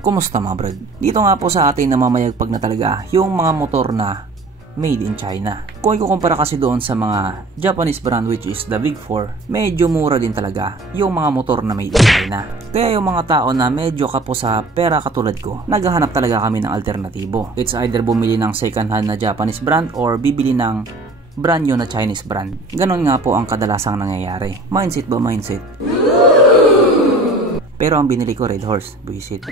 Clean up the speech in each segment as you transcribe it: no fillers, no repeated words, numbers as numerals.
Kumusta mga brad? Dito nga po sa atin namamayagpag na talaga yung mga motor na made in China. Kung ikukumpara kasi doon sa mga Japanese brand which is the Big 4, medyo mura din talaga yung mga motor na made in China. Kaya yung mga tao na medyo kapo sa pera katulad ko, naghahanap talaga kami ng alternatibo. It's either bumili ng second hand na Japanese brand or bibili ng brand new na Chinese brand. Ganon nga po ang kadalasang nangyayari. Mindset ba mindset? Pero ang binili ko Red Horse, buisit.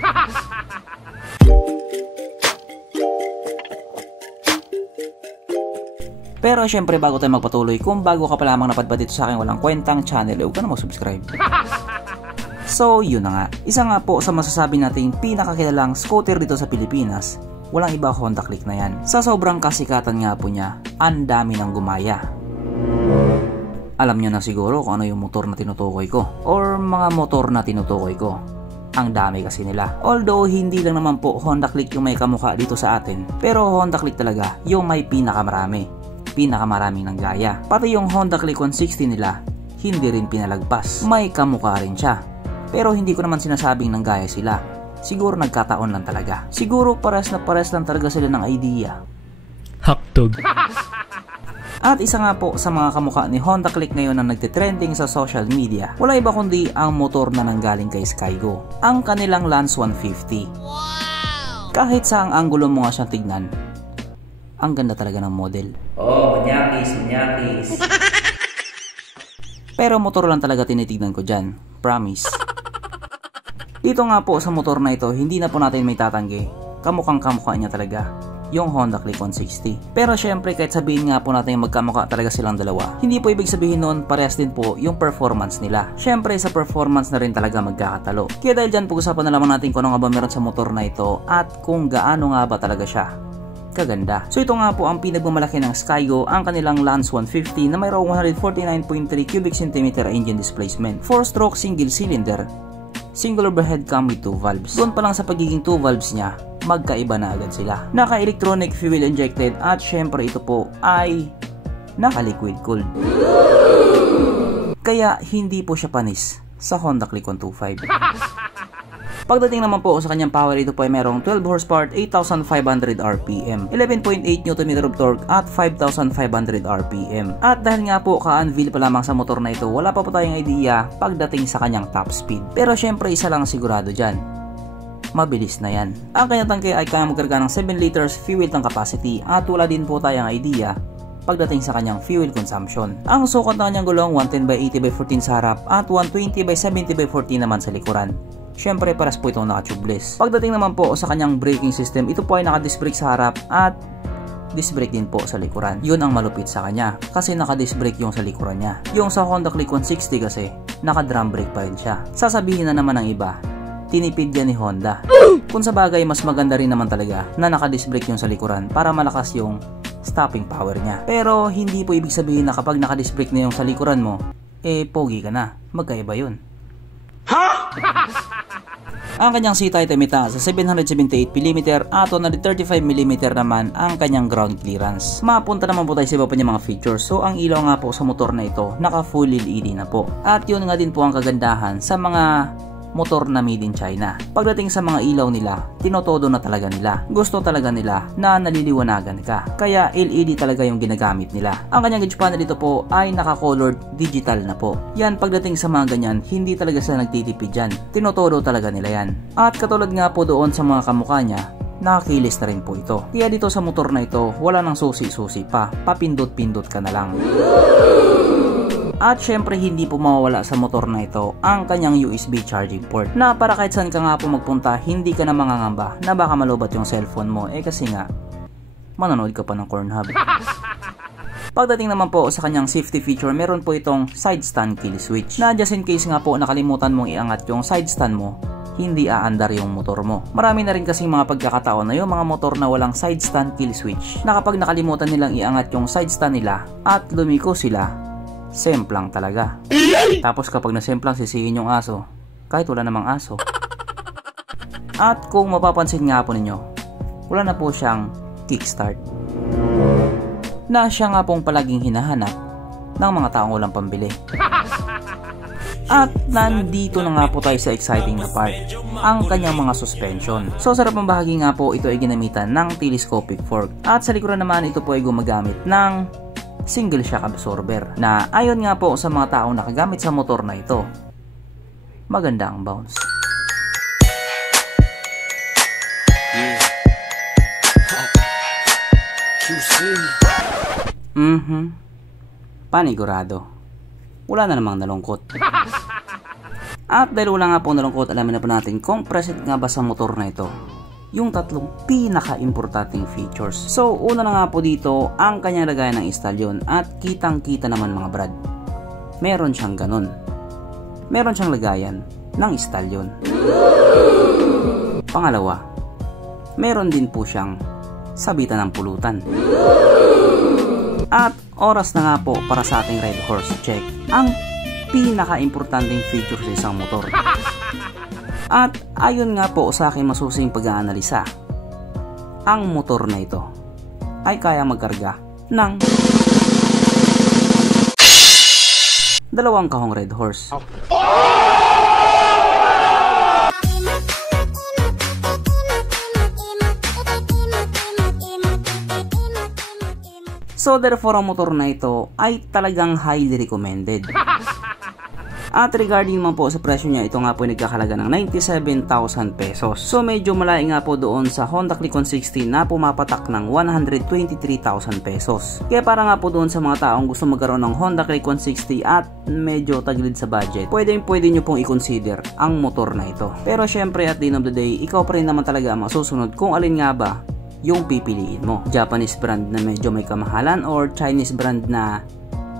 Pero syempre bago tayo magpatuloy, kung bago ka pa lamang napadpad dito sa akin walang kwentang channel, huwag ka na mag-subscribe. So yun na nga, isa nga po sa masasabi nating pinakakilalang scooter dito sa Pilipinas, walang iba Honda Click na yan. Sa sobrang kasikatan nga po niya, ang dami ng gumaya. Alam nyo na siguro kung ano yung motor na tinutukoy ko or mga motor na tinutukoy ko. Ang dami kasi nila. Although hindi lang naman po Honda Click yung may kamukha dito sa atin, pero Honda Click talaga yung may pinakamaraming ng gaya. Pati yung Honda Click 160 nila, hindi rin pinalagpas. May kamukha rin siya. Pero hindi ko naman sinasabing ng gaya sila. Siguro nagkataon lang talaga. Siguro pares na pares lang talaga sila ng idea. Haktog. At isa nga po sa mga kamukha ni Honda Click ngayon na nagtitrending sa social media, wala iba kundi ang motor na nanggaling kay Skygo, ang kanilang Lance 150. Wow! Kahit sa ang anggulo mo nga siyang tignan, ang ganda talaga ng model. Oh, manyakis. Pero motor lang talaga tinitignan ko dyan, promise. Dito nga po sa motor na ito, hindi na po natin may tatanggi, kamukhang kamukha niya talaga yung Honda Click 160. Pero syempre kahit sabihin nga po natin magkamukha talaga silang dalawa, hindi po ibig sabihin nun parehas din po yung performance nila. Syempre sa performance na rin talaga magkakatalo. Kaya dahil dyan pag-usapan na naman natin kung ano nga ba meron sa motor na ito at kung gaano nga ba talaga siya kaganda. So ito nga po ang pinagmamalaki ng Skygo, ang kanilang Lance 150 na mayroong 149.3 cubic centimeter engine displacement, 4-stroke single cylinder, single overhead cam with 2 valves. Doon pa lang sa pagiging 2 valves niya, magkaiba na agad sila. Naka-electronic fuel injected at syempre ito po ay naka-liquid cooled. Kaya hindi po siya panis sa Honda Click 125. Pagdating naman po sa kanyang power, ito po ay merong 12 horsepower, 8,500 RPM, 11.8 Nm of torque at 5,500 RPM. At dahil nga po ka-unveil pa lamang sa motor na ito, wala pa po tayong idea pagdating sa kanyang top speed. Pero syempre isa lang sigurado dyan, mabilis na yan. Ang kanyang tangke ay kaya magkarga ng 7 liters fuel tank capacity at wala din po tayong idea pagdating sa kanyang fuel consumption. Ang sukat ng kanyang gulong 110/80/14 sa harap at 120/70/14 naman sa likuran. Syempre paras po itong naka-tubeless. Pagdating naman po sa kanyang braking system, ito po ay naka-disc brake sa harap at disc brake din po sa likuran. Yun ang malupit sa kanya kasi naka-disc brake yung sa likuran niya. Yung sa Honda Click 160 kasi naka-drum brake pa rin siya. Sasabihin na naman ng iba, tinipid yan ni Honda. Kung sa bagay, mas maganda rin naman talaga na naka-disc brake yung sa likuran para malakas yung stopping power niya. Pero hindi po ibig sabihin na kapag naka-disc brake na yung sa likuran mo, pogi ka na. Magkaiba yun. Ha? Ang kanyang seat height ay mitaas sa 778mm at 135mm naman ang kanyang ground clearance. Mapunta naman po tayo sa iba pa niyang mga features. So ang ilaw nga po sa motor na ito, naka full LED na po. At yun nga din po ang kagandahan sa mga motor na made in China. Pagdating sa mga ilaw nila, tinotodo na talaga nila. Gusto talaga nila na naliliwanagan ka. Kaya LED talaga yung ginagamit nila. Ang kanyang gauge panel dito po ay naka-colored digital na po. Yan pagdating sa mga ganyan, hindi talaga sila nagtitipid dyan. Tinotodo talaga nila yan. At katulad nga po doon sa mga kamukha niya, nakakilis na rin po ito. Kaya dito sa motor na ito, wala nang susi-susi pa. Papindot-pindot ka na lang. At syempre hindi po mawawala sa motor na ito ang kanyang USB charging port na para kahit saan ka nga po magpunta, hindi ka na mangangamba na baka malubat yung cellphone mo kasi nga manonood ka pa ng Pornhub. Pagdating naman po sa kanyang safety feature, meron po itong side stand kill switch na just in case nga po nakalimutan mong iangat yung side stand mo, hindi aandar yung motor mo. Marami na rin kasing mga pagkakataon na yung mga motor na walang side stand kill switch na kapag nakalimutan nilang iangat yung side stand nila at lumiko sila, semplang talaga. Tapos kapag nasemplang sisihin yung aso, kahit wala namang aso. At kung mapapansin nga po ninyo, wala na po siyang kickstart. Na siya nga pong palaging hinahanap ng mga taong walang pambili. At nandito na nga po tayo sa exciting na part. ang kanyang mga suspension. So sa harapang bahagi nga po, ito ay ginamitan ng telescopic fork. At sa likuran naman, ito po ay gumagamit ng single shock absorber na ayon nga po sa mga taong nakagamit sa motor na ito, maganda ang bounce. Panigurado. Wala na namang nalungkot. At dahil wala nga po nalungkot, alamin na po natin kung present nga ba sa motor na ito yung tatlong pinaka-importanting features. So, una na nga po dito, ang kanyang lagayan ng istalyon. At kitang-kita naman mga brad, meron siyang ganun. Meron siyang lagayan ng istalyon. Pangalawa, meron din po siyang sabitan ng pulutan. At oras na nga po para sa ating Red Horse check ang pinaka-importanting feature sa isang motor. At ayon nga po sa aking masusing pag-aanalisa, ang motor na ito ay kaya magkarga ng 2 kahong Red Horse. So therefore, ang motor na ito ay talagang highly recommended. At regarding naman po sa presyo niya, ito nga po ay nagkakalaga ng 97,000 pesos. So medyo malayo nga po doon sa Honda Click 160 na pumapatak ng 123,000 pesos. Kaya para nga po doon sa mga taong gusto magkaroon ng Honda Click 160 at medyo tagilid sa budget, pwede nyo pong i-consider ang motor na ito. Pero syempre at the end of the day, ikaw pa rin naman talaga ang masusunod kung alin nga ba yung pipiliin mo. Japanese brand na medyo may kamahalan or Chinese brand na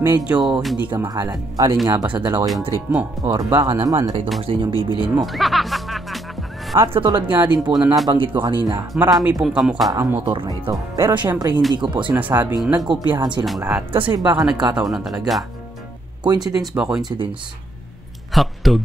medyo hindi kamahalan. Alin nga ba sa dalawa yung trip mo? Or baka naman Red Horse din yung bibilin mo? At katulad nga din po na nabanggit ko kanina, marami pong kamuka ang motor na ito. Pero syempre hindi ko po sinasabing nagkopyahan silang lahat, kasi baka nagkataon lang talaga. Coincidence ba? Coincidence? Haktog.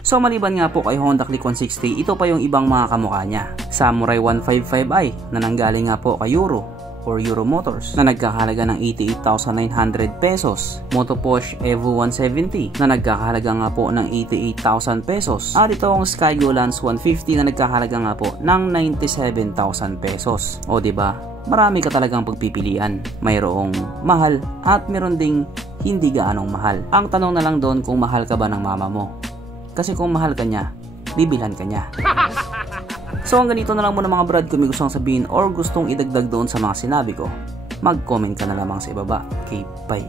So maliban nga po kay Honda Click 160, ito pa yung ibang mga kamukha niya. Samurai 155i na nanggaling nga po kay Euro or Euro Motors na nagkakahalaga ng 88,900 pesos. Moto Porsche Evo 170 na nagkakahalaga nga po ng 88,000 pesos. At itong Skygo Lance 150 na nagkakahalaga nga po ng 97,000 pesos. O diba? Marami ka talagang pagpipilian. Mayroong mahal at meron ding hindi gaanong mahal. Ang tanong na lang doon kung mahal ka ba ng mama mo. Kasi kung mahal ka niya, bibilhan ka niya. So hanggang dito na lang muna mga brad. Kung may gustong sabihin or gustong idagdag doon sa mga sinabi ko, mag-comment ka na lamang sa ibaba. Okay, bye.